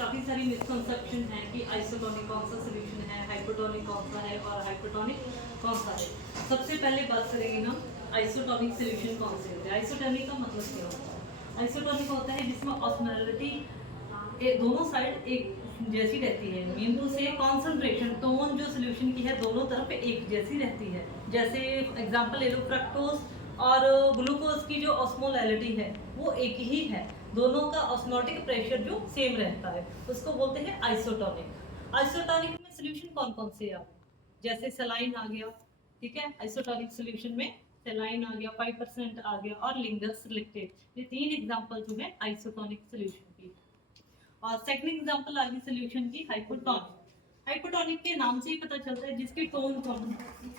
काफ़ी सारी मिसकंसेप्शन है कि आइसोटोनिक कौन सा सोल्यूशन है, हाइपोटोनिक कौन सा है और हाइपोटोनिक कौन सा है। सबसे पहले बात करेंगे हम आइसोटोनिक सोल्यूशन कौन से होते हैं। आइसोटोनिक का मतलब क्या होता है? आइसोटोनिक होता है जिसमें ऑस्मोलरिटी दोनों साइड एक जैसी रहती है, मीन टू से कॉन्सेंट्रेशन टोन जो सोल्यूशन की है दोनों तरफ एक जैसी रहती है। जैसे एग्जांपल ले लो, फ्रक्टोज और ग्लूकोज की जो ऑस्मोलैरिटी है वो एक ही है, दोनों का ऑस्मोटिक प्रेशर जो सेम रहता है, उसको बोलते हैं आइसोटोनिक। आइसोटोनिक में सोल्यूशन कौन कौन से आ, जैसे सलाइन आ गया, ठीक है, आइसोटोनिक सोल्यूशन में सेलाइन आ गया, 5% आ गया, और लिंगर्स लिक्टेट, ये तीन एग्जांपल जो है आइसोटोनिक सोल्यूशन की। और सेकंड एग्जांपल आ गई सोल्यूशन की हाइपोटोनिक। हाइपोटोनिक के नाम से ही पता चलता है जिसकी टोन कम हो,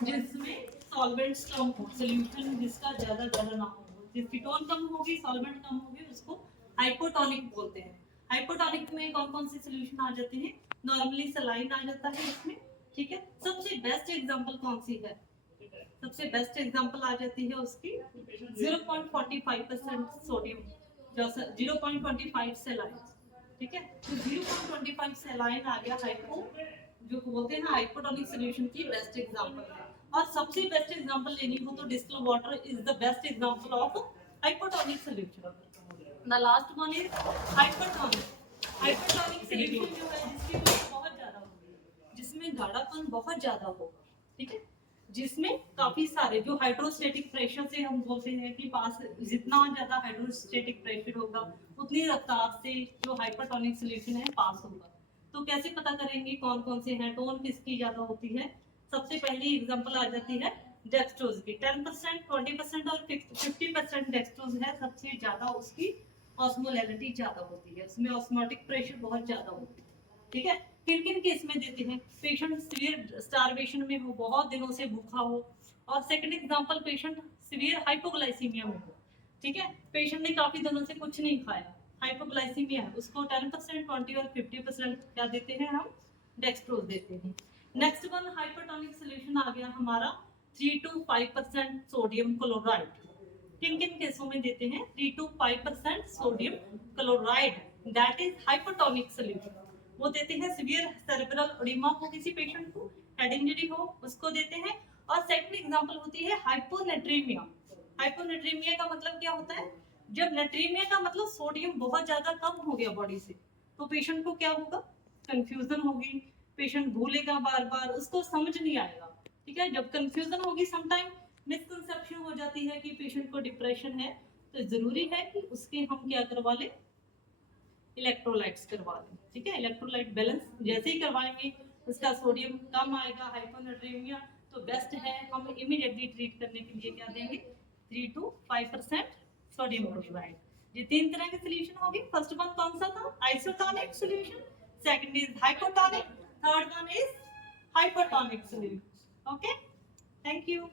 जिसमें सॉल्वेंट्स कम हो, सोल्यूशन जिसका ज्यादा ना हो, जिसकी टोन कम होगी, सॉल्वेंट कम होगी, उसको हाइपोटोनिक बोलते हैं। हाइपोटोनिक में कौन कौन से सोल्यूशन आ जाते हैं? नॉर्मली सलाइन आ जाता है इसमें, ठीक है। सबसे बेस्ट एग्जांपल कौन सी है? सबसे बेस्ट एग्जांपल आ जाती है उसकी 0.45% सोडियम, जो 0.25 सेलाइन, ठीक है। तो 0.25 सेलाइन आ गया हाइपो, जो बोलते हैं हाइपोटोनिक सॉल्यूशन की बेस्ट एग्जांपल है। और सबसे बेस्ट एग्जांपल लेनी हो तो distil water is the best example of hypotonic solution. The last one is hypertonic. Hypertonic solution जो है जिसकी बहुत ज्यादा होगी, जिसमें गाढ़ापन बहुत ज्यादा होगा, ठीक है, जिसमें काफी सारे जो हाइड्रोस्टेटिक प्रेशर से हम बोलते हैं कि पास जितना ज्यादा हाइड्रोस्टेटिक प्रेशर होगा उतनी रफ्तार से जो हाइपरटोनिक सॉल्यूशन है पास होगा। तो कैसे पता करेंगे कौन कौन से हैं, टोन किसकी ज्यादा होती है? सबसे पहली एग्जांपल आ जाती है डेक्सट्रोज की, 10%, 20% और 50% डेक्सट्रोज है, सबसे ज्यादा उसकी ऑस्मोलैरिटी ज्यादा होती है, उसमें ऑस्मोटिक प्रेशर बहुत ज्यादा होती है, ठीक है। किन किन केस में देते हैं? पेशेंट सीवियर स्टारवेशन में हो, बहुत दिनों से भूखा हो, और second example patient severe hypoglycaemia में हो, ठीक है, पेशेंट ने काफी दिनों से कुछ नहीं खाया, हाइपोग्लाइसीमिया है, उसको 10%, 20 और 50% क्या देते हैं हम? डेक्सट्रोज देते हैं। नेक्स्ट वन हाइपरटोनिक सॉल्यूशन आ गया हमारा 3 to 5% सोडियम क्लोराइड। किन किन केसों में देते हैं? 3 to 5% sodium chloride, that is hypotonic solution. वो देते हैं सीवियर सेरेब्रल एडिमा हो किसी पेशेंट को, हेड इंजरी हो, उसको देते हैं। और सेकंड एग्जांपल होती है हाइपोनेट्रीमिया। हाइपोनेट्रीमिया का मतलब क्या होता है? जब नेट्रीमिया का मतलब सोडियम बहुत ज्यादा कम हो गया बॉडी से, तो पेशेंट को क्या होगा? कंफ्यूजन होगी, पेशेंट भूलेगा बार बार, उसको समझ नहीं आएगा, ठीक है। जब कंफ्यूजन होगी, समटाइम मिसकंसेप्शन हो जाती है कि पेशेंट को डिप्रेशन है, तो जरूरी है कि उसके हम क्या करवा लें? इलेक्ट्रोलाइट्स करवा दें, ठीक है। इलेक्ट्रोलाइट बैलेंस जैसे ही करवाएंगे उसका सोडियम कम आएगा, हाइपोनेट्रीमिया, तो बेस्ट है हम इमीडिएटली ट्रीट करने के लिए क्या देंगे? 3 to 5% सोडियम क्लोराइड। ये तीन तरह के सॉल्यूशन हो गए। फर्स्ट वन कौन सा था? Isotonic solution, second is hypotonic, third one is hypertonic solution. Okay, thank you.